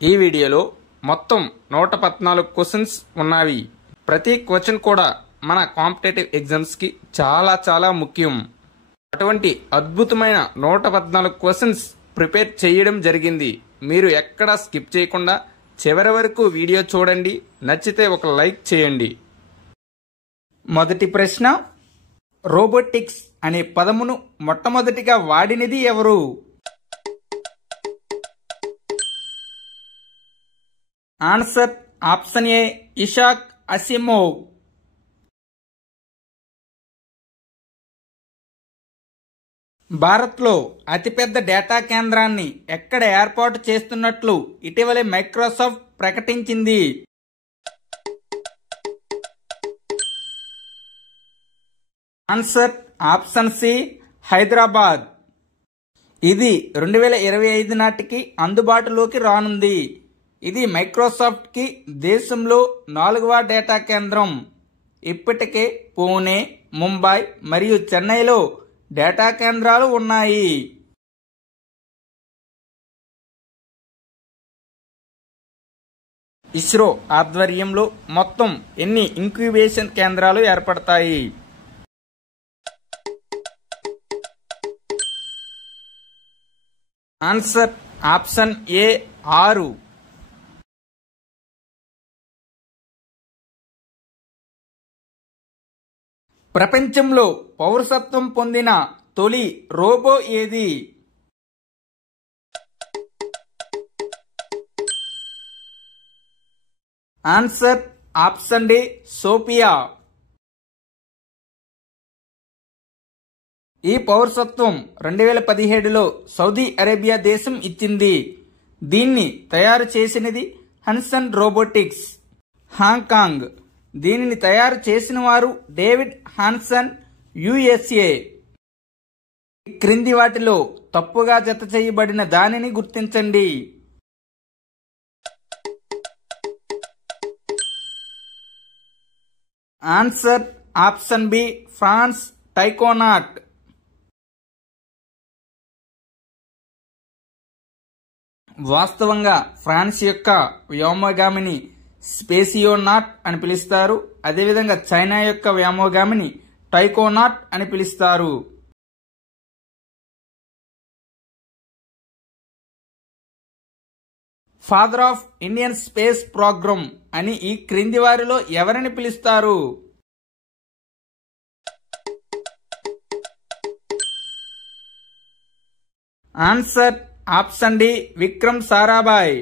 ఈ వీడియోలో మొత్తం 114 క్వశ్చన్స్ ఉన్నవి. ప్రతి క్వశ్చన్ కూడా మన కాంపిటేటివ్ ఎగ్జామ్స్ కి చాలా ముఖ్యం. అటువంటి అద్భుతమైన 114 క్వశ్చన్స్ ప్రిపేర్ చేయడం జరిగింది. మీరు ఎక్కడా స్కిప్ చేయకుండా చివరి వరకు వీడియో చూడండి. నచ్చితే ఒక లైక్ చేయండి. మొదటి ప్రశ్న, రోబోటిక్స్ అనే పదమును మొట్టమొదటిగా వాడినది ఎవరు? ఆన్సర్ ఆప్షన్ ఏ ఇషాక్ అసిమోవ్. భారత్లో అతిపెద్ద డేటా కేంద్రాన్ని ఎక్కడ ఏర్పాటు చేస్తున్నట్లు ఇటీవలే మైక్రోసాఫ్ట్ ప్రకటించింది? Answer option C Hyderabad. ఇది 2025 నాటికి అందుబాటులోకి రానుంది. ఇది మైక్రోసాఫ్ట్ కి దేశంలో 4వ డేటా కేంద్రం. ఇప్పటికే పూణే, ముంబై మరియు చెన్నైలో డేటా కేంద్రాలు ఉన్నాయి. ఇస్రో ఆధ్వర్యంలో మొత్తం ఎన్ని ఇంక్యుబేషన్ కేంద్రాలు ఏర్పడతాయి? Answer option A 6. ప్రపంచంలో పౌరసత్వం పొందిన తొలి రోబో ఏది? Answer option D Sophia. ఈ పౌరసత్వం 2017లో సౌదీ అరేబియా దేశం ఇచ్చింది. దీన్ని తయారు చేసినది హన్సన్ రోబోటిక్స్, హాంకాంగ్. దీనిని తయారు చేసిన వారు డేవిడ్ హాన్సన్, యుఎస్ఏ. క్రింది వాటిలో తప్పుగా జత చేయబడిన దానిని గుర్తించండి. Answer option B France taikonaut. వాస్తవంగా ఫ్రాన్స్ యొక్క వ్యోమగామిని స్పేసియోనాట్ అని పిలుస్తారు. అదేవిధంగా చైనా యొక్క వ్యోమగామిని టైకోనాట్ అని పిలుస్తారు. Father of Indian space program అని ఈ క్రింది వారిలో ఎవరిని పిలుస్తారు? Answer option D Vikram Sarabhai.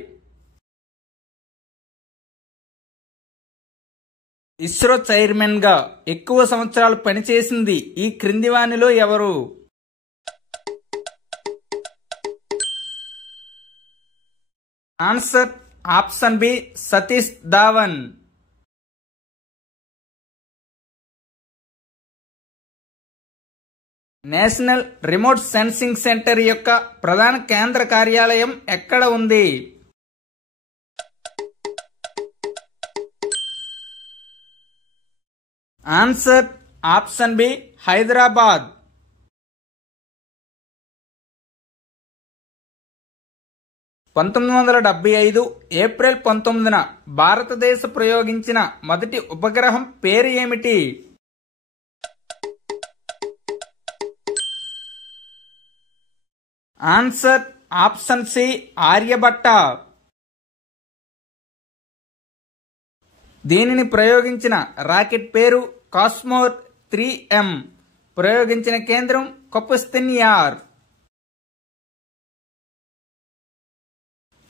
ISRO chairman గా ఎక్కువ సంవత్సరాలు పనిచేసింది ఈ క్రింది వానిలో ఎవరు? Answer option B Satish Dhawan. National remote sensing centre యొక్క ప్రధాన కేంద్ర కార్యాలయం ఎక్కడ ఉంది? Answer option B Hyderabad. April 19 భారతదేశ ప్రయోగించిన మొదటి ఉపగ్రహం పేరు ఏమిటి? Answer option C Aryabhata. దీనిని ప్రయోగించిన రాకెట్ పేరు కాస్మోర్ 3M. ప్రయోగించిన కేంద్రం కొపస్తన్యార్.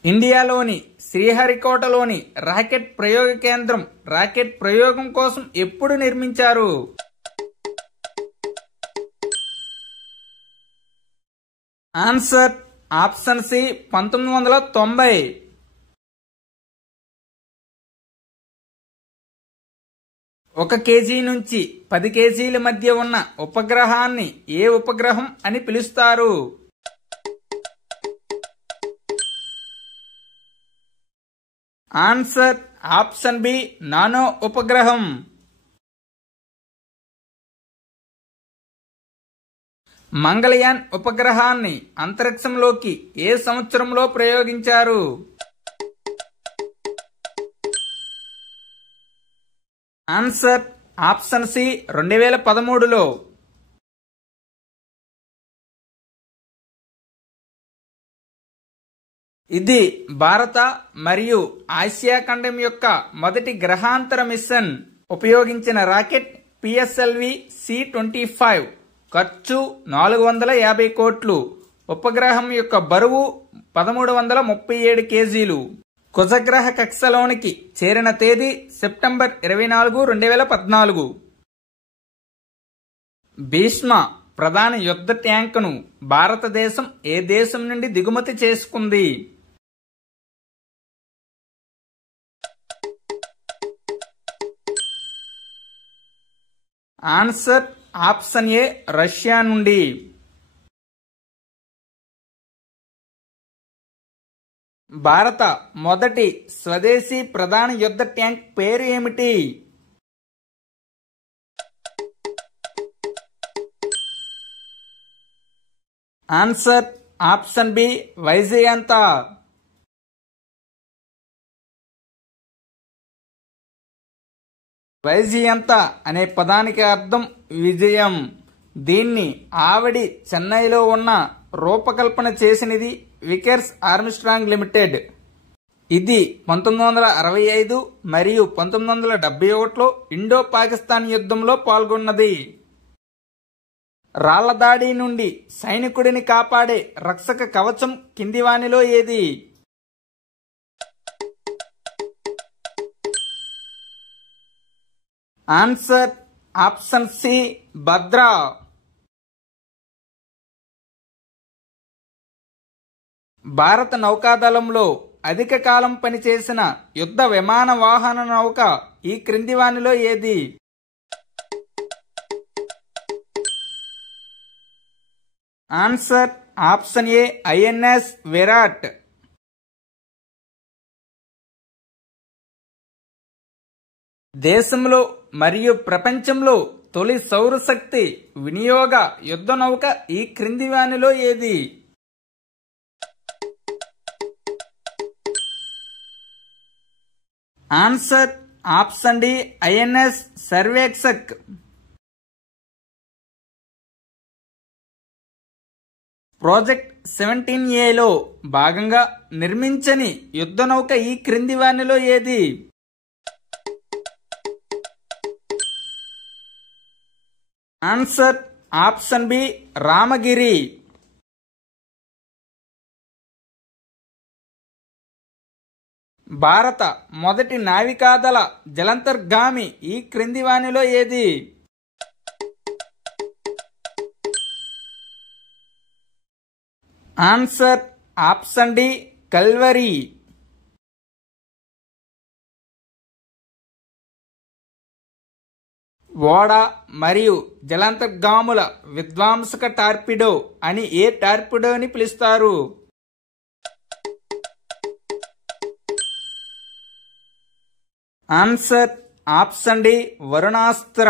ఇండియాలోని శ్రీహరికోటలోని రాకెట్ ప్రయోగ కేంద్రం రాకెట్ ప్రయోగం కోసం ఎప్పుడు నిర్మించారు? Answer option C 1990. ఒక కేజీ నుంచి 10 కేజీల మధ్య ఉన్న ఉపగ్రహాన్ని ఏ ఉపగ్రహం అని పిలుస్తారు? ఆన్సర్ ఆప్షన్ బి నానో ఉపగ్రహం. మంగళయాన్ ఉపగ్రహాన్ని అంతరిక్షంలోకి ఏ సంవత్సరంలో ప్రయోగించారు? ఆన్సర్ ఆప్షన్ సి 2013లో. ఇది భారత మరియు ఆసియా ఖండం యొక్క మొదటి గ్రహాంతర మిషన్. ఉపయోగించిన రాకెట్ పిఎస్ఎల్వి C-25. ఖర్చు 450 కోట్లు. ఉపగ్రహం యొక్క బరువు 1337 కేజీలు. కుజగ్రహ కక్షలోనికి చేరిన తేదీ సెప్టెంబర్ 24, 2014. భీష్మ ప్రధాన యుద్ధ ట్యాంకును భారతదేశం ఏ దేశం నుండి దిగుమతి చేసుకుంది? ఆన్సర్ ఆప్షన్ ఏ రష్యా నుండి. భారత మొదటి స్వదేశీ ప్రధాన యుద్ధ ట్యాంక్ పేరు ఏమిటి? Answer option B Vaijayanta. Vaijayanta అనే పదానికి అర్థం విజయం. దీన్ని ఆవిడి చెన్నైలో ఉన్న రూపకల్పన చేసినది వికర్స్ ఆర్మ్స్ట్రాంగ్ లిమిటెడ్. ఇది 1965 మరియు 1971లో ఇండో పాకిస్తాన్ యుద్ధంలో పాల్గొన్నది. రాళ్ల దాడి నుండి సైనికుడిని కాపాడే రక్షక కవచం కింది వానిలో ఏది? Answer option C Bhadra. భారత నౌకాదళంలో అధిక కాలం పనిచేసిన యుద్ధ విమాన వాహన నౌక ఈ క్రింది వానిలో ఏది? ఆన్సర్ ఆప్షన్ ఏ ఐఎన్ఎస్ విరాట్. దేశంలో మరియు ప్రపంచంలో తొలి సౌరశక్తి వినియోగ యుద్ధ నౌక ఈ క్రింది వానిలో ఏది? Answer option D INS Sarvekshak. Project 17Aలో భాగంగా నిర్మించని యుద్ధ నౌక ఈ క్రింది వానిలో ఏది? Answer option B Ramagiri. భారత మొదటి నావికాదళ జలాంతర్గామి ఈ క్రింది వానిలో ఏది? Answer option D Kalvari. ఓడ మరియు జలాంతర్గాముల విధ్వంసక టార్పిడో అని ఏ టార్పిడోని పిలుస్తారు? Answer option D Varunastra.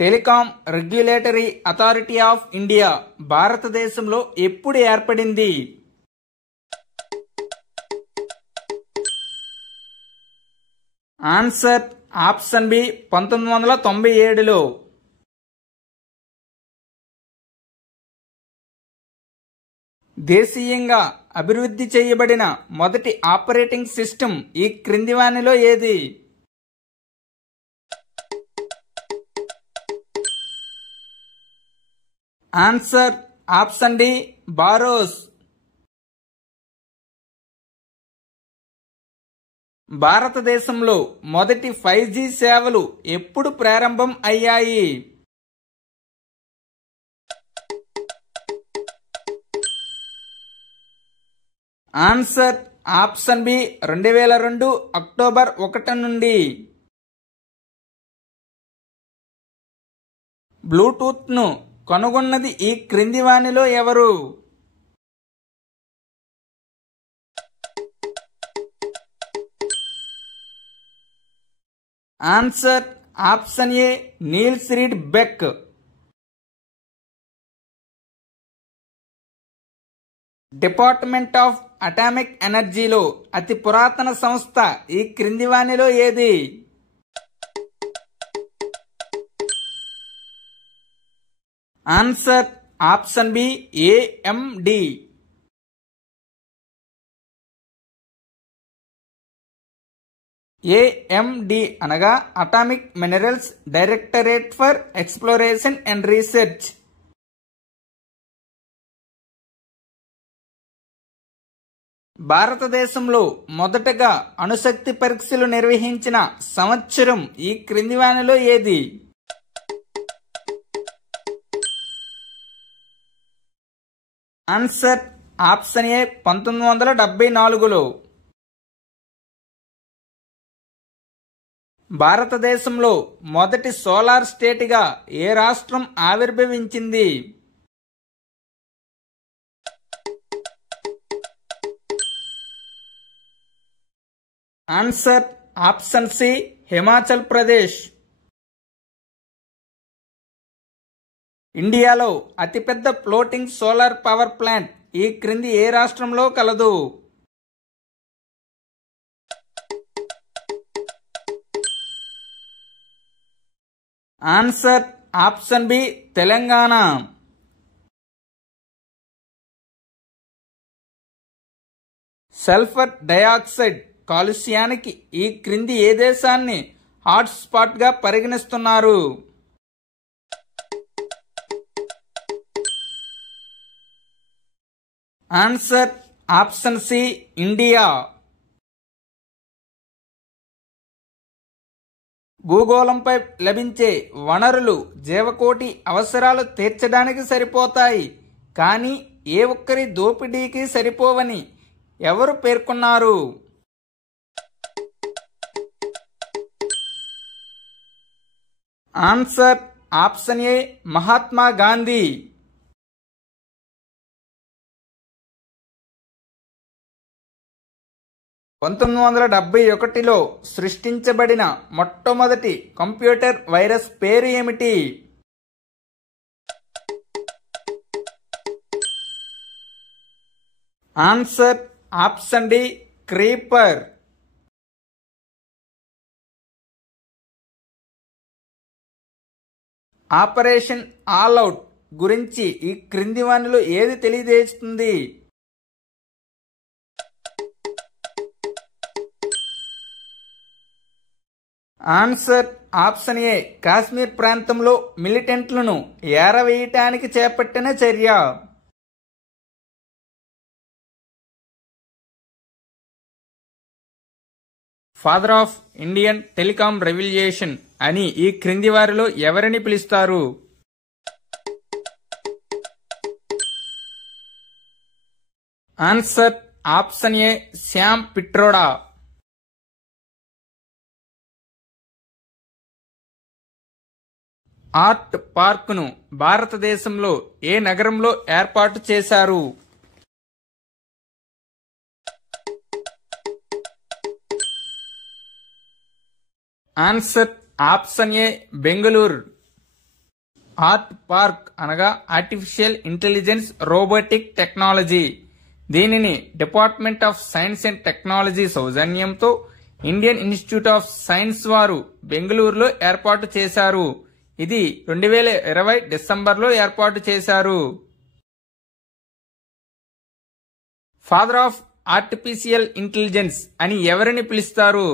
Telecom regulatory authority of India భారతదేశంలో ఎప్పుడు ఏర్పడింది? ఆన్సర్ ఆప్షన్ బి 1997లో. దేశీయంగా అభివృద్ధి చేయబడిన మొదటి ఆపరేటింగ్ సిస్టమ్ ఈ క్రింది వానిలో ఏది? ఆన్సర్ ఆప్షన్ డి బారోస్. భారతదేశంలో మొదటి 5G సేవలు ఎప్పుడు ప్రారంభం అయ్యాయి? ఆన్సర్ ఆప్షన్ బి 2002 అక్టోబర్ 1 నుండి. బ్లూటూత్ ను కనుగొన్నది ఈ క్రింది వానిలో ఎవరు? Answer option A Niels Reid Beck. Department of atomic ఎనర్జీలో అతి పురాతన సంస్థ ఈ క్రింది వానిలో ఏది? Answer option B AMD. AMD అనగా atomic minerals directorate for exploration and research. భారతదేశంలో మొదటగా అణుశక్తి పరీక్షలు నిర్వహించిన సంవత్సరం ఈ క్రింది వానిలో ఏది? ఆన్సర్ ఆప్షన్ ఏ 1974లో. భారతదేశంలో మొదటి సోలార్ స్టేట్గా ఏ రాష్ట్రం ఆవిర్భవించింది? Answer option C Himachal Pradesh. ఇండియాలో అతిపెద్ద ఫ్లోటింగ్ సోలార్ పవర్ ప్లాంట్ ఈ క్రింది ఏ రాష్ట్రంలో కలదు? Answer option B Telangana. Sulphur dioxide కాలుష్యానికి ఈ క్రింది ఏ దేశాన్ని హాట్ స్పాట్ గా పరిగణిస్తున్నారు? Answer option C India. భూగోళంపై లభించే వనరులు జీవకోటి అవసరాలు తీర్చడానికి సరిపోతాయి, కానీ ఏ ఒక్కరి దోపిడీకి సరిపోవని ఎవరు పేర్కొన్నారు? Answer option A Mahatma Gandhi. (1971) సృష్టించబడిన మొట్టమొదటి కంప్యూటర్ వైరస్ పేరు ఏమిటి? Answer option D Creeper. Operation all out గురించి ఈ క్రింది వానిలో ఏది తెలియజేస్తుంది? ఆన్సర్ ఆప్షన్ ఏ కాశ్మీర్ ప్రాంతంలో మిలిటెంట్లను ఏరవేయటానికి చేపట్టిన చర్య. Father of Indian telecom revolution అని ఈ క్రింది వారిలో ఎవరిని పిలుస్తారు? ఆన్సర్ ఆప్షన్ ఏ శ్యామ్ పిట్రోడా. ఆర్ట్ పార్క్ ను భారతదేశంలో ఏ నగరంలో ఏర్పాటు చేశారు? ఆన్సర్ ఆప్షన్ ఏ బెంగళూరు. ఆర్ట్ పార్క్ అనగా ఆర్టిఫిషియల్ ఇంటెలిజెన్స్ రోబోటిక్ టెక్నాలజీ. దీనిని department of science and technology సౌజన్యంతో ఇండియన్ ఇన్స్టిట్యూట్ ఆఫ్ సైన్స్ వారు బెంగళూరులో ఏర్పాటు చేశారు. ఇది 2020 డిసెంబర్లో ఏర్పాటు చేశారు. ఫాదర్ ఆఫ్ ఆర్టిఫిషియల్ ఇంటెలిజెన్స్ అని ఎవరిని పిలుస్తారు?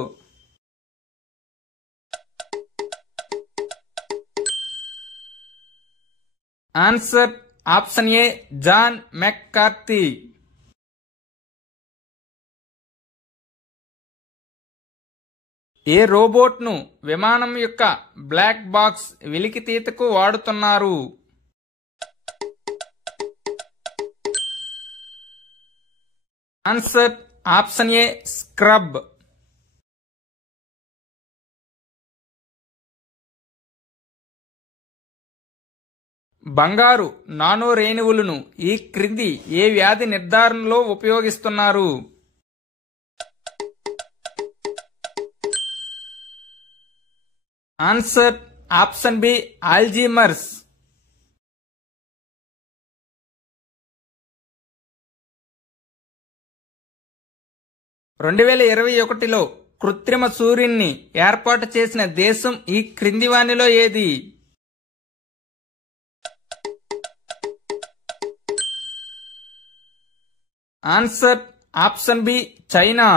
Answer option A John McCarthy. ఏ రోబోట్ ను విమానం యొక్క బ్లాక్ బాక్స్ వెలికితీతకు వాడుతున్నారు? Answer option A scrub. బంగారు నానో రేణువులను ఈ క్రింది ఏ వ్యాధి నిర్ధారణలో ఉపయోగిస్తున్నారు? Answer option B Alzheimer's. 2021లో కృత్రిమ సూర్యుడిని ఏర్పాటు చేసిన దేశం ఈ క్రింది వానిలో ఏది? Answer option B China.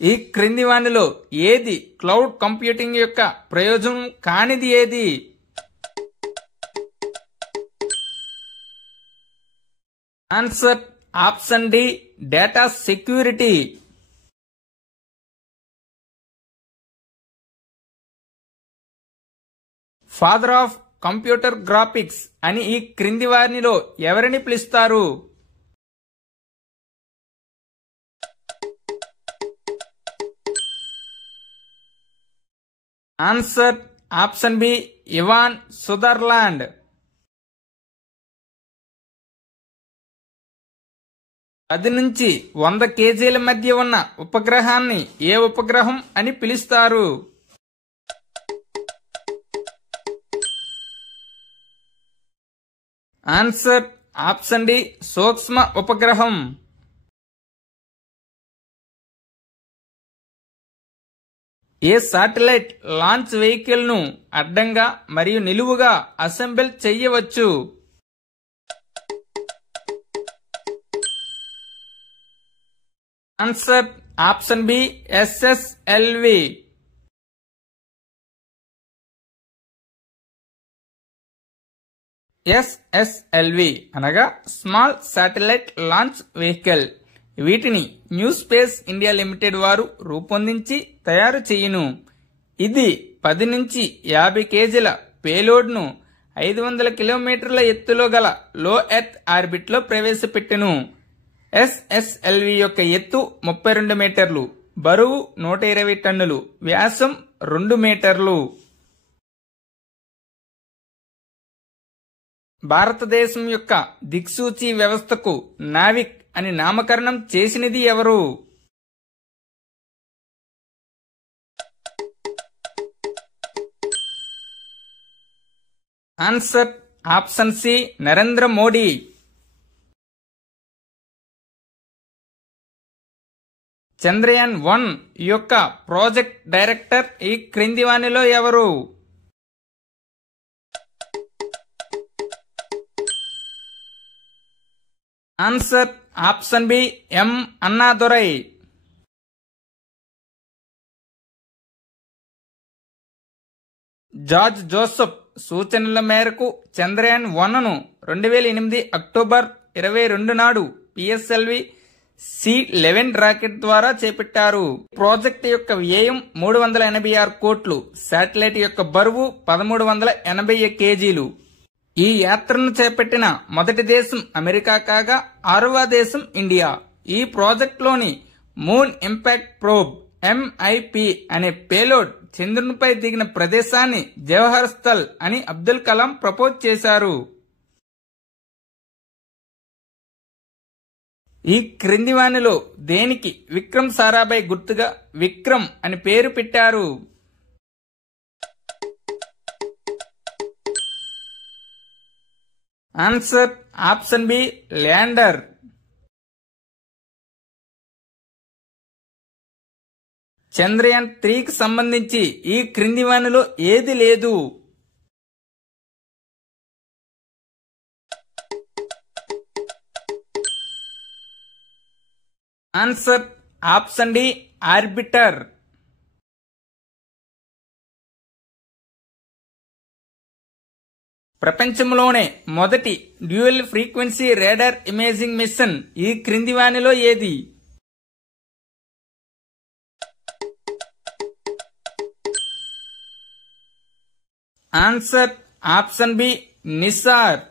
ఈ క్రింది వానిలో ఏది క్లౌడ్ కంప్యూటింగ్ యొక్క ప్రయోజనం కానిది ఏది? Answer option D data security. Father of computer graphics అని ఈ క్రింది వారిలో ఎవరిని పిలుస్తారు? Answer option B Ivan Sutherland. అది నుంచి 100 కేజీల మధ్య ఉన్న ఉపగ్రహాన్ని ఏ ఉపగ్రహం అని పిలుస్తారు? ఆన్సర్ ఆప్షన్ డి సూక్ష్మ ఉపగ్రహం. ఏ శాటిలైట్ లాంచ్ వెహికల్ ను అడ్డంగా మరియు నిలువుగా అసెంబుల్ చేయవచ్చు? Answer option B SSLV. SSLV అనగా స్మాల్ శాటిలైట్ లాంచ్ వెహికల్. వీటిని న్యూ స్పేస్ ఇండియా లిమిటెడ్ వారు రూపొందించి తయారు చేయును. ఇది 10 నుంచి 50 కేజీల పేలోడ్ను 500 కిలోమీటర్ల ఎత్తులో గల లో ఎర్త్ ఆర్బిట్లో ప్రవేశపెట్టెను. SSLV యొక్క ఎత్తు 32 మీటర్లు, బరువు 120 టన్నులు, వ్యాసం 2 మీటర్లు. భారతదేశం యొక్క దిక్సూచి వ్యవస్థకు నావిక్ అని నామకరణం చేసినది ఎవరు? Answer option C Narendra Modi. Chandrayaan 1 యొక్క ప్రాజెక్ట్ డైరెక్టర్ ఈ క్రింది వానిలో ఎవరు? Answer option B M Annadurai. George Joseph సూచనల మేరకు చంద్రయాన్ 1ను 2008 అక్టోబర్ 22 నాడు PSLV C-11 రాకెట్ ద్వారా చేపట్టారు. ప్రాజెక్ట్ యొక్క వ్యయం 386 కోట్లు, శాటిలైట్ యొక్క బరువు 1380 కేజీలు. ఈ యాత్రను చేపట్టిన మొదటి దేశం అమెరికా కాగా 6వ దేశం ఇండియా. ఈ ప్రాజెక్టులోని మూన్ ఇంపాక్ట్ ప్రోబ్ MIP అనే పేలోడ్ చంద్రునిపై దిగిన ప్రదేశాన్ని జవహర్ స్థల్ అని అబ్దుల్ కలాం ప్రపోజ్ చేశారు. ఈ క్రింది వానిలో దేనికి విక్రమ్ సారాభాయ్ గుర్తుగా విక్రమ్ అని పేరు పెట్టారు? Answer option B lander. Chandrayaan 3కి సంబంధించి ఈ క్రింది వానిలో ఏది లేదు? Answer option D orbiter. ప్రపంచంలోనే మొదటి dual frequency radar imaging mission ఈ క్రింది వానిలో ఏది? Answer option B NISAR.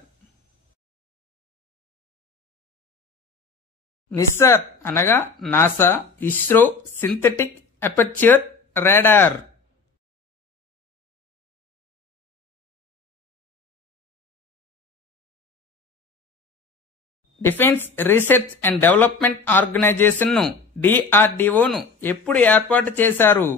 NISAR అనగా NASA ISRO synthetic aperture radar. Defence research and development organisation ను DRDOను ఎప్పుడు ఏర్పాటు చేశారు?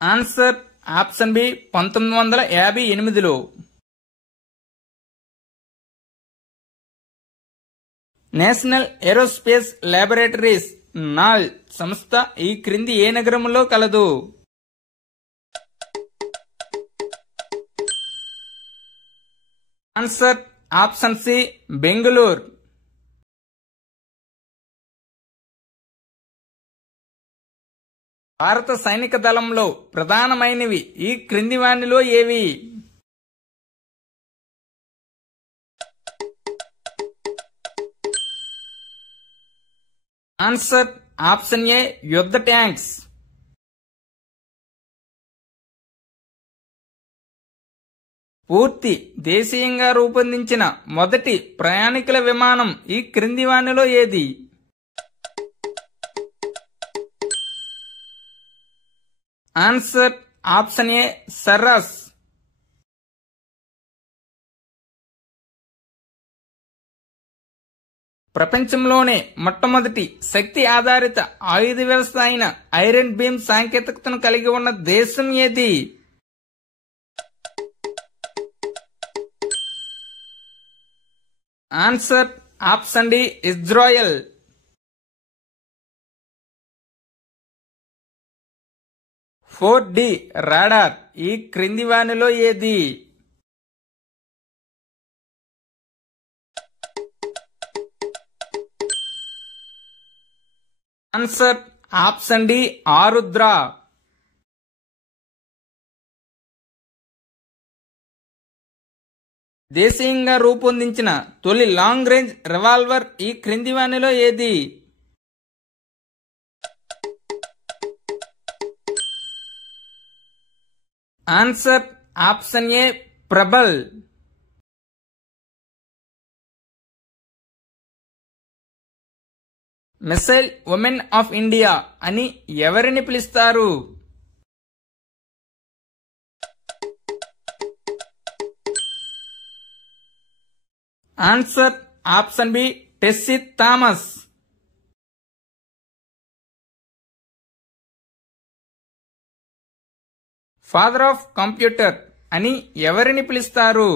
ఆన్సర్ ఆప్షన్ బి 1958లో. నేషనల్ ఏరోస్పేస్ లాబొరేటరీస్ నాల్ సంస్థ ఈ క్రింది ఏ నగరంలో కలదు? Answer option C Bengaluru. భారత సైనిక దళంలో ప్రధానమైనవి ఈ క్రింది వానిలో ఏవి? ఆన్సర్ ఆప్షన్ ఏ యుద్ధ ట్యాంక్స్. పూర్తి దేశీయంగా రూపొందించిన మొదటి ప్రయాణికుల విమానం ఈ క్రింది వానిలో ఏది? Answer option A Saras. ప్రపంచంలోనే మొట్టమొదటి శక్తి ఆధారిత ఆయుధ వ్యవస్థ అయిన ఐరన్ బీమ్ సాంకేతికతను కలిగి ఉన్న దేశం ఏది? Answer option D Israel. Four D radar ఈ క్రింది వానిలో ఏది? Answer option D Arudra. దేశీయంగా రూపొందించిన తొలి లాంగ్ రేంజ్ రివాల్వర్ ఈ క్రింది వానిలో ఏది? Answer option A Prabal. Missile woman of India అని ఎవరిని పిలుస్తారు? Answer option B Tessy Thomas. Father of computer అని ఎవరిని పిలుస్తారు?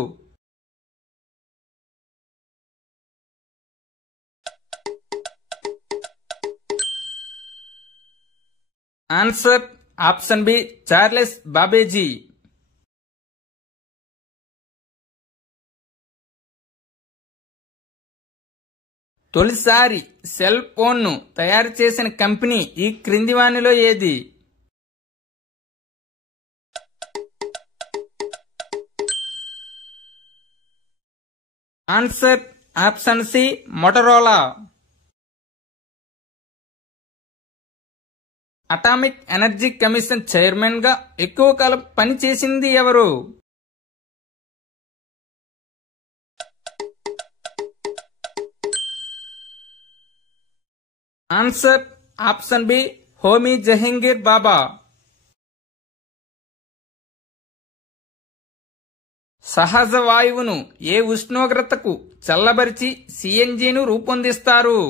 Answer option B Charles Babbage. తొలిసారి సెల్ ఫోన్ను తయారు చేసిన కంపెనీ ఈ క్రింది వానిలో ఏది? Answer option C Motorola. Atomic energy commission chairman గా ఎక్కువ కాలం పనిచేసింది ఎవరు? Answer option B Homi Jahangir Bhabha. సహజ వాయువును ఏ ఉష్ణోగ్రతకు చల్లబరిచి సిఎన్జిను రూపొందిస్తారు?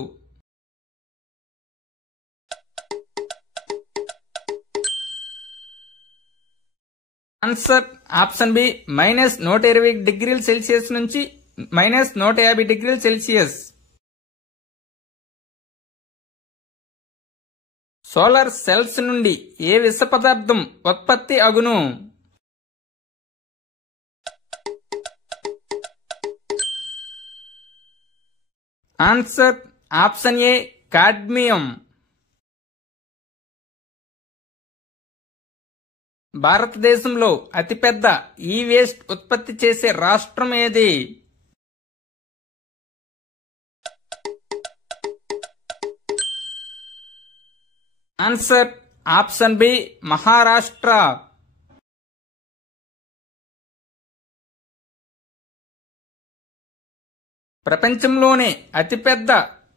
ఆన్సర్ ఆప్షన్ బి -120°C నుంచి -150°C. సోలార్ సెల్స్ నుండి ఏ విష పదార్థం ఉత్పత్తి అగును? Answer option A cadmium. భారతదేశంలో అతిపెద్ద ఈ వేస్ట్ ఉత్పత్తి చేసే రాష్ట్రం ఏది? Answer option B Maharashtra. ప్రపంచంలోనే అతిపెద్ద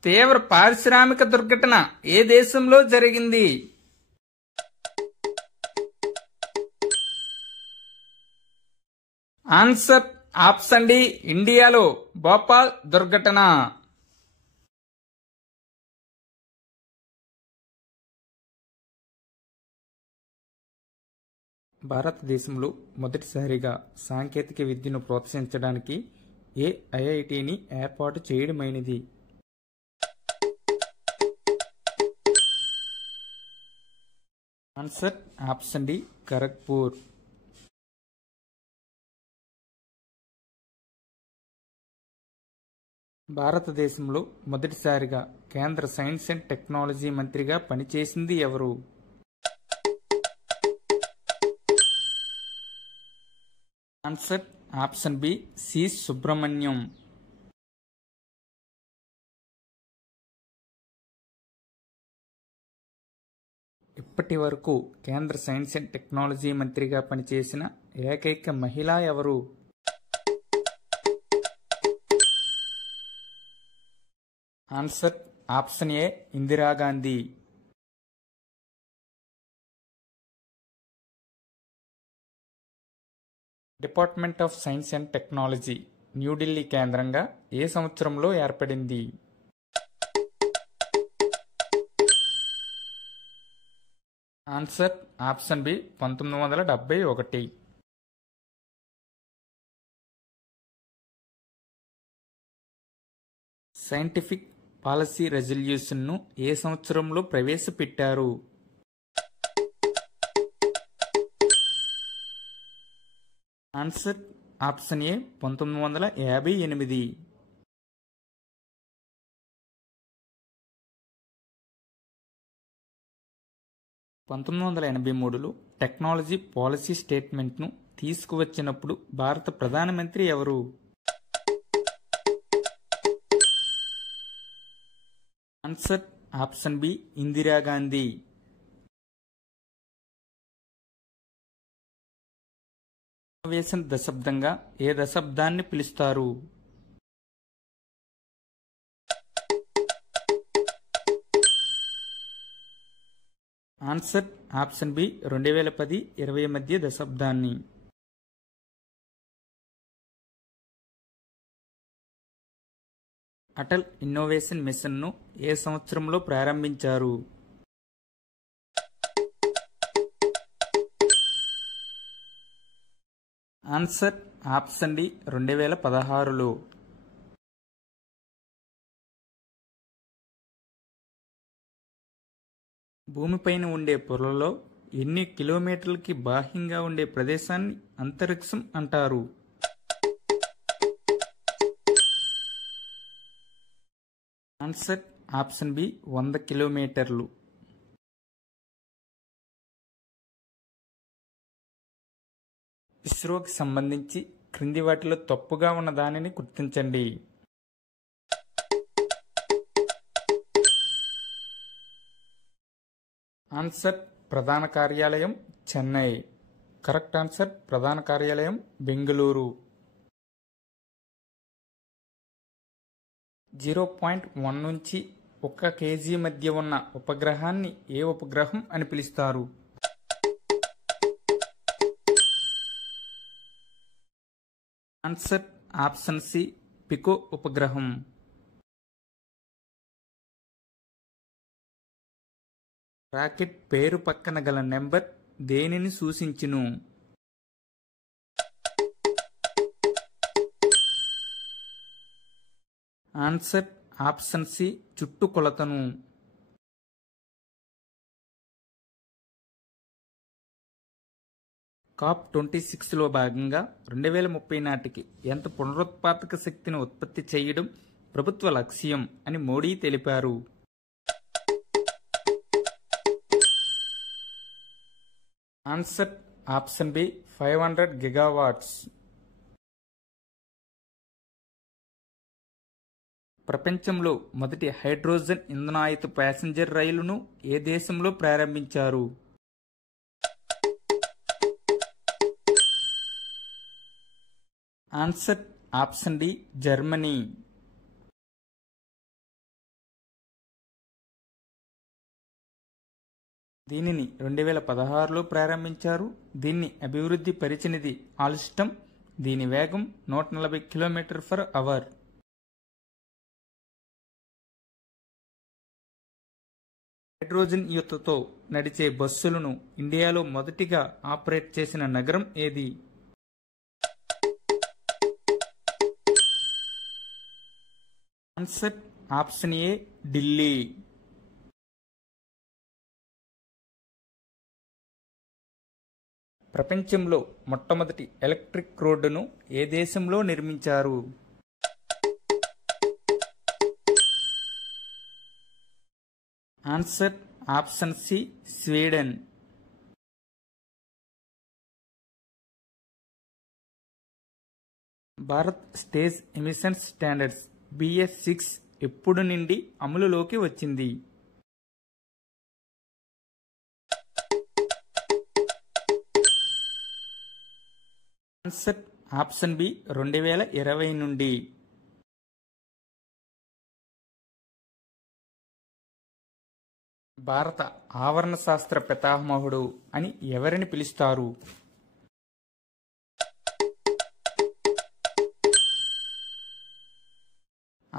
తీవ్ర పారిశ్రామిక దుర్ఘటన ఏ దేశంలో జరిగింది? ఆన్సర్ ఆప్షన్ డి ఇండియాలో భోపాల్ దుర్ఘటన. భారతదేశంలో మొదటిసారిగా సాంకేతిక విద్యను ప్రోత్సహించడానికి ఏ ఐఐటిని ఏర్పాటు చేయడమైనది? Answer option D Kharagpur. భారతదేశంలో మొదటిసారిగా కేంద్ర సైన్స్ అండ్ టెక్నాలజీ మంత్రిగా పనిచేసింది ఎవరు? Answer option B C Subrahmanyam. ఇప్పటి వరకు కేంద్ర సైన్స్ అండ్ టెక్నాలజీ మంత్రిగా పనిచేసిన ఏకైక మహిళ ఎవరు? Answer option A Indira Gandhi. Department of science and technology New Delhi కేంద్రంగా ఏ సంవత్సరంలో ఏర్పడింది? Answer option B 1971. Scientific policy రెజల్యూషన్ను ఏ సంవత్సరంలో ప్రవేశపెట్టారు? Answer option A 1958. 1983లో టెక్నాలజీ పాలసీ స్టేట్మెంట్ను తీసుకువచ్చినప్పుడు భారత ప్రధానమంత్రి ఎవరు? Answer option B Indira Gandhi. Innovation దశాబ్దంగా ఏ దశాబ్దాన్ని పిలుస్తారు? ఆన్సర్ ఆప్షన్ బి 2010-20 మధ్య దశాబ్దాన్ని. అటల్ ఇన్నోవేషన్ మిషన్ను ఏ సంవత్సరంలో ప్రారంభించారు? ఆన్సర్ ఆప్షన్ డి 2016లో. భూమిపైన ఉండే పొరలలో ఎన్ని కిలోమీటర్లకి బాహ్యంగా ఉండే ప్రదేశాన్ని అంతరిక్షం అంటారు? ఆన్సర్ ఆప్షన్ బి 100 కిలోమీటర్లు. ఇస్రోకి సంబంధించి క్రింది వాటిలో తప్పుగా ఉన్న దానిని గుర్తించండి. ఆన్సర్ ప్రధాన కార్యాలయం చెన్నై. కరెక్ట్ ఆన్సర్ ప్రధాన కార్యాలయం బెంగళూరు. 0.1 నుంచి 1 kg మధ్య ఉన్న ఉపగ్రహాన్ని ఏ ఉపగ్రహం అని పిలుస్తారు? ఆన్సర్ ఆప్షన్ సి పికో ఉపగ్రహం. రాకెట్ పేరు పక్కన గల నెంబర్ దేనిని సూచించును? ఆన్సర్ ఆప్షన్ సి చుట్టుకొలతను. COP26లో భాగంగా 2030 నాటికి ఎంత పునరుత్పాదక శక్తిని ఉత్పత్తి చేయడం ప్రభుత్వ లక్ష్యం అని మోడీ తెలిపారు? Answer option B 500 gigawatts. ప్రపంచంలో మొదటి హైడ్రోజన్ ఇంధనాయుత ప్యాసింజర్ రైలును ఏ దేశంలో ప్రారంభించారు? Answer option D Germany. దీనిని 2016లో ప్రారంభించారు. దీన్ని అభివృద్ధి పరిచినది ఆల్స్టమ్. దీని వేగం 140 km/h. హైడ్రోజన్ యూత్తో నడిచే బస్సులను ఇండియాలో మొదటిగా ఆపరేట్ చేసిన నగరం ఏది? Answer option A Delhi. ప్రపంచంలో మొట్టమొదటి ఎలక్ట్రిక్ రోడ్డును ఏ దేశంలో నిర్మించారు? Answer option C Sweden. Bharat stage emissions standards BS6 ఎప్పుడు నుండి అమలులోకి వచ్చింది? ఆన్సర్ ఆప్షన్ బి 2020 నుండి. భారత ఆవరణ శాస్త్ర పితామహుడు అని ఎవరిని పిలుస్తారు?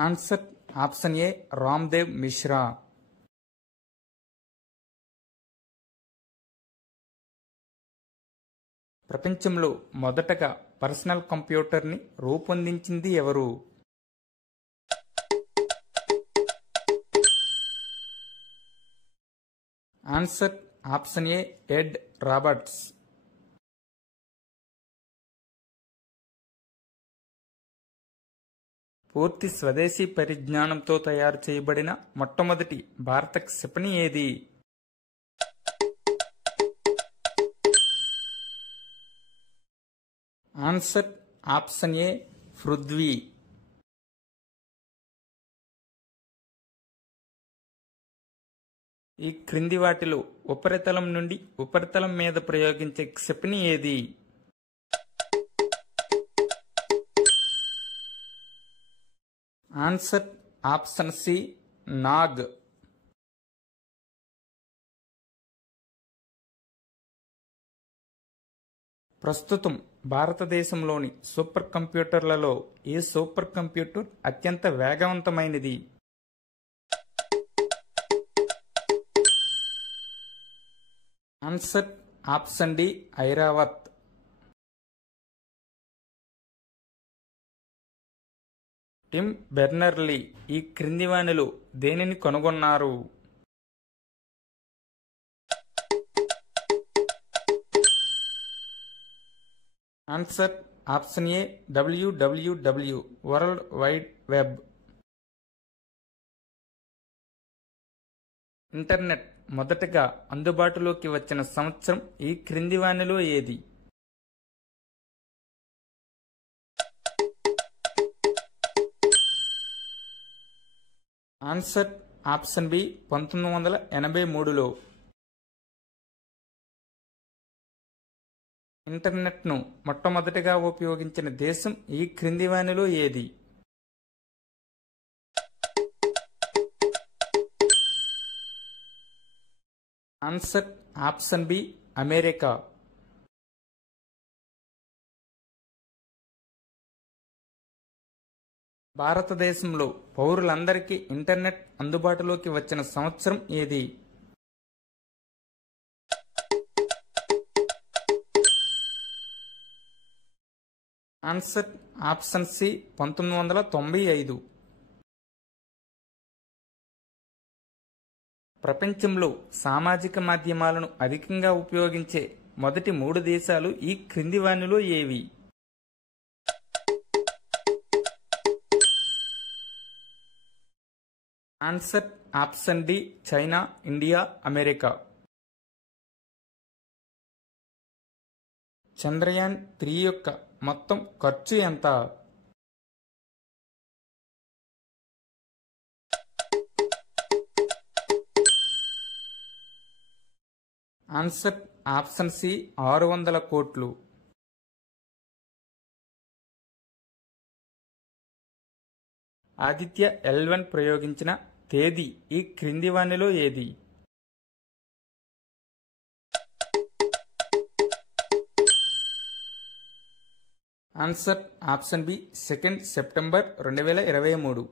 Answer option A Ramdev Mishra. ప్రపంచంలో మొదటగా పర్సనల్ కంప్యూటర్ని రూపొందించింది ఎవరు? Answer option A Ed Roberts. పూర్తి స్వదేశీ పరిజ్ఞానంతో తయారు చేయబడిన మొట్టమొదటి భారత క్షిపణి ఏది? Answer option A Prithvi. ఈ క్రింది వాటిలో ఉపరితలం నుండి ఉపరితలం మీద ప్రయోగించే క్షిపణి ఏది? Answer option C Nag. ప్రస్తుతం భారతదేశంలోని సూపర్ కంప్యూటర్లలో ఏ సూపర్ కంప్యూటర్ అత్యంత వేగవంతమైనది? Answer option D Airavat. Tim Berners Lee ఈ క్రింది వానిలో దేనిని కనుగొన్నారు? Answer option A WWW world wide web. Internet మొదటగా అందుబాటులోకి వచ్చిన సంవత్సరం ఈ క్రింది వానిలో ఏది? ఆన్సర్ ఆప్షన్ బి 1983లో. ఇంటర్నెట్ను మొట్టమొదటిగా ఉపయోగించిన దేశం ఈ క్రింది వానిలో ఏది? Answer option B America. భారతదేశంలో పౌరులందరికీ ఇంటర్నెట్ అందుబాటులోకి వచ్చిన సంవత్సరం ఏది? Answer option C 1995. ప్రపంచంలో సామాజిక మాధ్యమాలను అధికంగా ఉపయోగించే మొదటి 3 దేశాలు ఈ క్రింది వానిలో ఏవి? Answer option D China, India, America. Chandrayaan 3 యొక్క మొత్తం ఖర్చు ఎంత? ఆన్సర్ ఆప్షన్ సి 600 కోట్లు. ఆదిత్య L1 ప్రయోగించిన తేదీ ఈ క్రింది వానిలో ఏది? Answer option B 2 September 2023.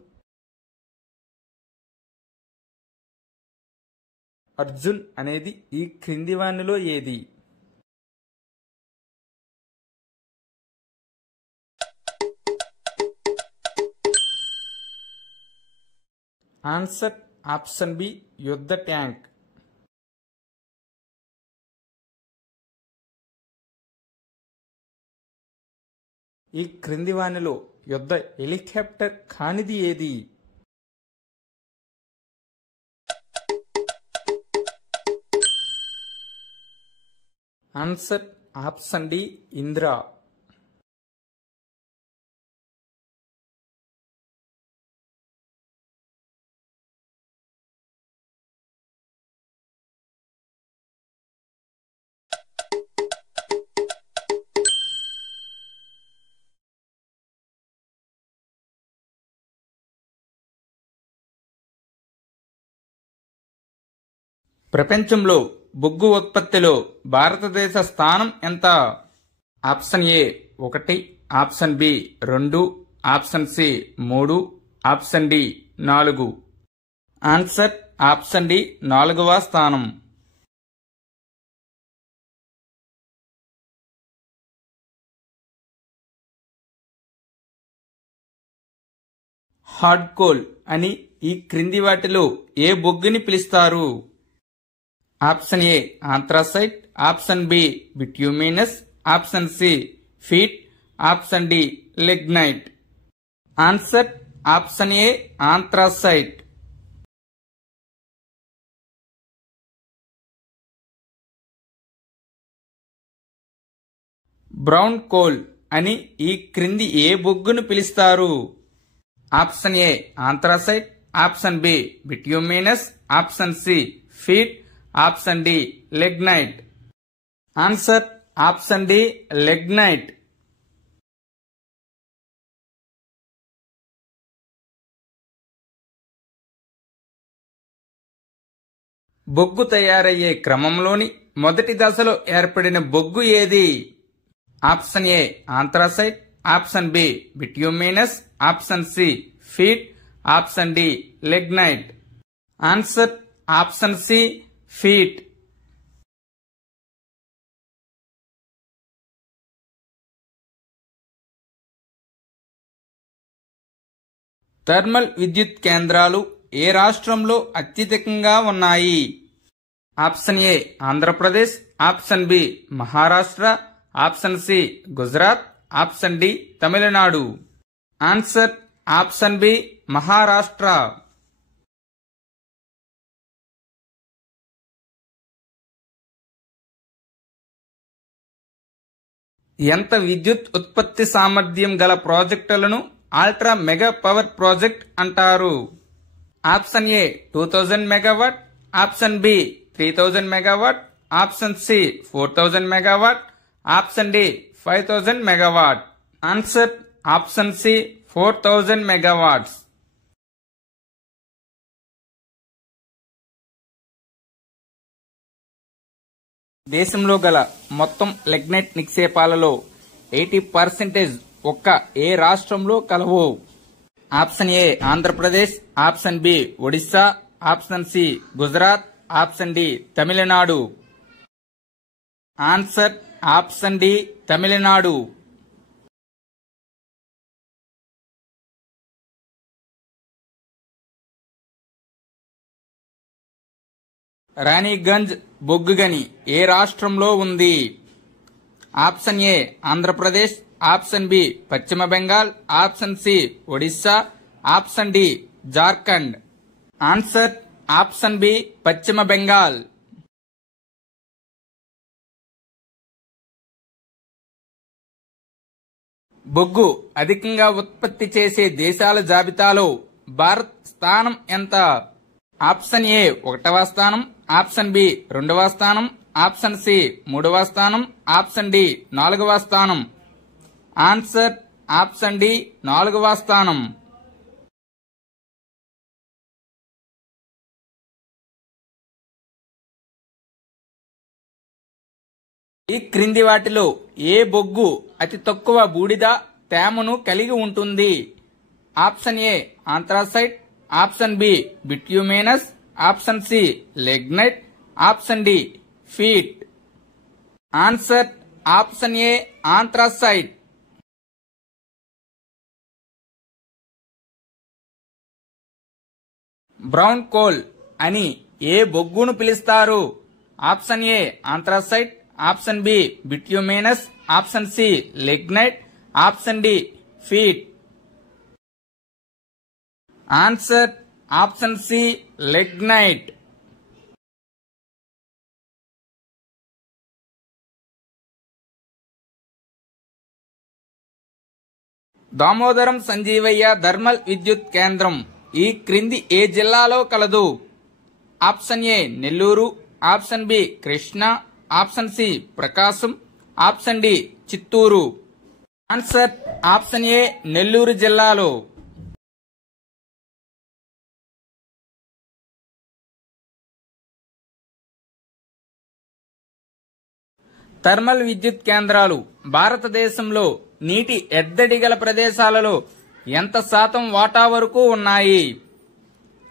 Arjun అనేది ఈ క్రింది వానిలో ఏది? ఆన్సర్ ఆప్షన్ బి యుద్ధ ట్యాంక్. ఈ క్రింది వానిలో యుద్ధ హెలికాప్టర్ కానిది ఏది? Answer option D Indra. ప్రపంచంలో బొగ్గు ఉత్పత్తిలో భారతదేశ స్థానం ఎంత? Option A 1, option B 2, option C 3, option D 4. Answer option D 4వ స్థానం. హార్డ్ కోల్ అని ఈ క్రింది వాటిలో ఏ బొగ్గుని పిలుస్తారు? Option A anthracite, option B bituminous, option C peat, option D lignite. Answer option A anthracite. Brown coal అని ఈ క్రింది ఏ బొగ్గును పిలుస్తారు? Option A anthracite, option B bituminous, option C peat, option D lignite. Answer option D lignite. బొగ్గు తయారయ్యే క్రమంలోని మొదటి దశలో ఏర్పడిన బొగ్గు ఏది? Option A anthracite, option B bituminous, option C peat, option D lignite. Answer option C peat. Thermal విద్యుత్ కేంద్రాలు ఏ రాష్ట్రంలో అత్యధికంగా ఉన్నాయి? Option A Andhra Pradesh, option B Maharashtra, option C Gujarat, option D Tamil Nadu. Answer option B Maharashtra. ఎంత విద్యుత్ ఉత్పత్తి సామర్థ్యం గల ప్రాజెక్టులను అల్ట్రా మెగా పవర్ ప్రాజెక్ట్ అంటారు? Option A 2000 megawatt, option B 3000 megawatt, option C 4000 megawatt, option D 5000 megawatt. Answer option C 4000 megawatts. దేశంలో గల మొత్తం లిగ్నైట్ నిక్షేపాలలో 80% ఒక్క ఏ రాష్ట్రంలో కలవు? Option A Andhra Pradesh, option B Odisha, option C Gujarat, option D Tamil Nadu. Answer option D Tamil Nadu. Raniganj బొగ్గు గని ఏ రాష్ట్రంలో ఉంది? Option A Andhra Pradesh, option B పశ్చిమ Bengal, option C Odisha, option D Jharkhand. Answer option B పశ్చిమ బెంగాల్. బొగ్గు అధికంగా ఉత్పత్తి చేసే దేశాల జాబితాలో భారత్ స్థానం ఎంత? ఆప్షన్ ఏ 1వ స్థానం, ఆప్షన్ బి 2వ స్థానం, ఆప్షన్ సి 3వ స్థానం, ఆప్షన్ డి 4వ స్థానం. ఆన్సర్ ఆప్షన్ డి 4వ స్థానం. ఈ క్రింది వాటిలో ఏ బొగ్గు అతి తక్కువ బూడిద తేమను కలిగి ఉంటుంది? Option A anthracite, option B bituminous, option C lignite, option D peat. Answer option A anthracite. Brown coal అని ఏ బొగ్గును పిలుస్తారు? Option A anthracite, option B bituminous, option C lignite, option D peat. Answer option C lignite. Damodaram Sanjeevaiah thermal విద్యుత్ కేంద్రం ఈ క్రింది ఏ జిల్లాలో కలదు? Option A Nellore, option B Krishna, option C Prakasam, option D Chittoor. Answer option A Nellore జిల్లాలో. థర్మల్ విద్యుత్ కేంద్రాలు భారతదేశంలో నీటి ఎద్దడి గల ప్రదేశాలలో ఎంత శాతం వాటా వరకు ఉన్నాయి?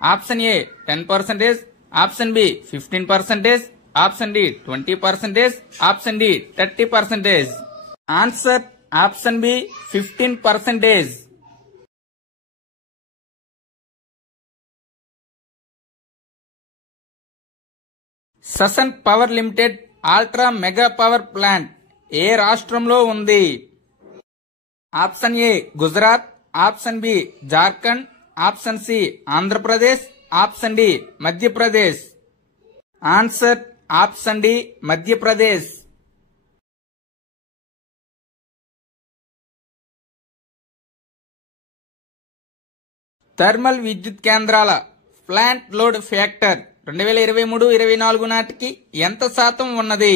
Option A 10%, option B 15%, option D 20%, option D 30%. Answer option B 15%. Sasan power limited ultra mega power plant ఏ రాష్ట్రంలో ఉంది? Option A Gujarat, option B Jharkhand, option C Andhra Pradesh, option D Madhya Pradesh. Answer option D Madhya Pradesh. Thermal విద్యుత్ కేంద్రాల ప్లాంట్ లోడ్ ఫ్యాక్టర్ 2023-24 నాటికి ఎంత శాతం ఉన్నది?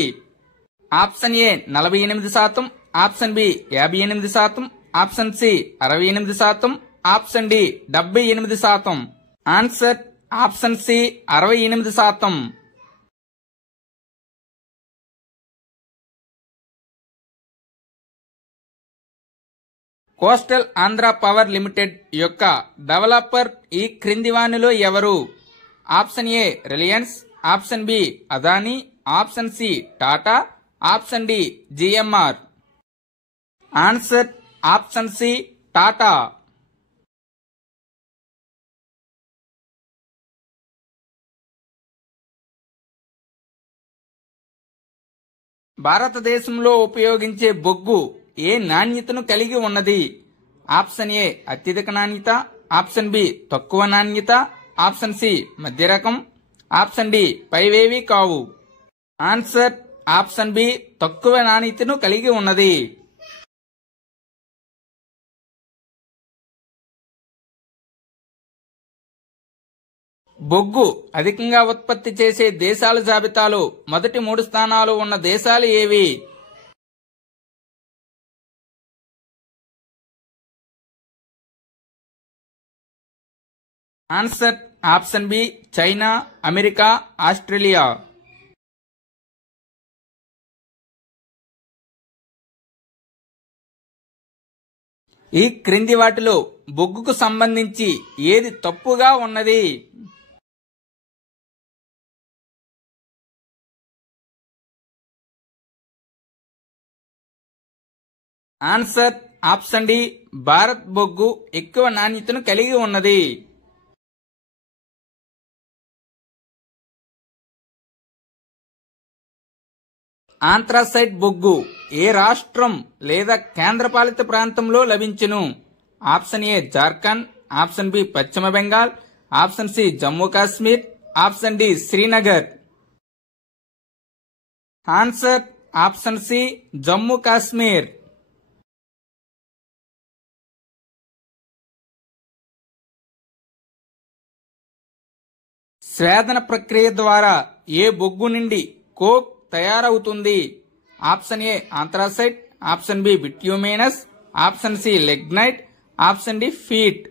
Option A 48%, option B 58%, option C 68%, option D 78%. Answer option C 68%. Coastal Andhra power limited యొక్క డెవలపర్ ఈ క్రింది వానిలో ఎవరు? Option A Reliance, option B Adani, option C Tata, option D GMR. Answer option C Tata. భారతదేశంలో ఉపయోగించే బొగ్గు ఏ నాణ్యతను కలిగి ఉన్నది? ఆప్షన్ ఏ అత్యధిక నాణ్యత, ఆప్షన్ బి తక్కువ నాణ్యత, ఆప్షన్ సి మధ్య రకం, ఆప్షన్ డి పైవేవి కావు. ఆన్సర్ ఆప్షన్ బి తక్కువ నాణ్యతను కలిగి ఉన్నది. బొగ్గు అధికంగా ఉత్పత్తి చేసే దేశాల జాబితాలో మొదటి 3 స్థానాలు ఉన్న దేశాలు ఏవి? Answer option B China, America, Australia. ఈ క్రింది వాటిలో బొగ్గుకు సంబంధించి ఏది తప్పుగా ఉన్నది? ఆన్సర్ ఆప్షన్ డి భారత్ బొగ్గు ఎక్కువ నాణ్యతను కలిగి ఉన్నది. ఆంథ్రాసైట్ బొగ్గు ఏ రాష్ట్రం లేదా కేంద్రపాలిత ప్రాంతంలో లభించును? Option A Jharkhand, option B పశ్చిమ Bengal, option C Jammu Kashmir, option D Srinagar. Answer option C Jammu Kashmir. స్వేదన ప్రక్రియ ద్వారా ఏ బొగ్గు నుండి కోక్ తయారవుతుంది? Option A anthracite, option B bituminous, option C lignite, option D peat.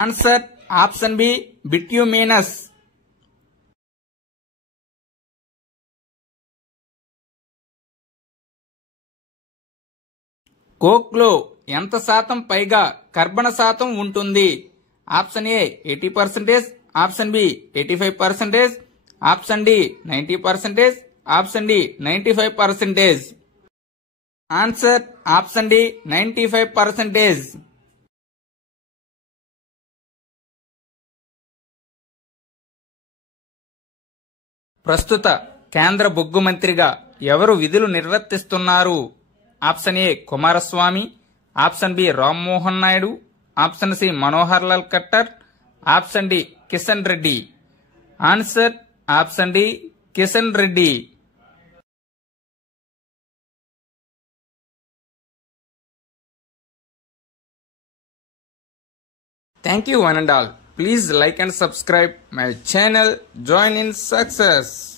Answer option B bituminous. Coke లో ఎంత శాతం పైగా కర్బన శాతం ఉంటుంది? Option A 80%, option B 85%, option D 90%, option D 95%. Answer option D 95%. ప్రస్తుత కేంద్ర బొగ్గు మంత్రిగా ఎవరు విధులు నిర్వర్తిస్తున్నారు? Option A Kumaraswamy, option B Rammohan Naidu, option C Manohar Lal Khattar, option D Kishan Reddy. Answer option D Kishan Reddy. Thank you one and all. Please like and subscribe my channel. Join in success.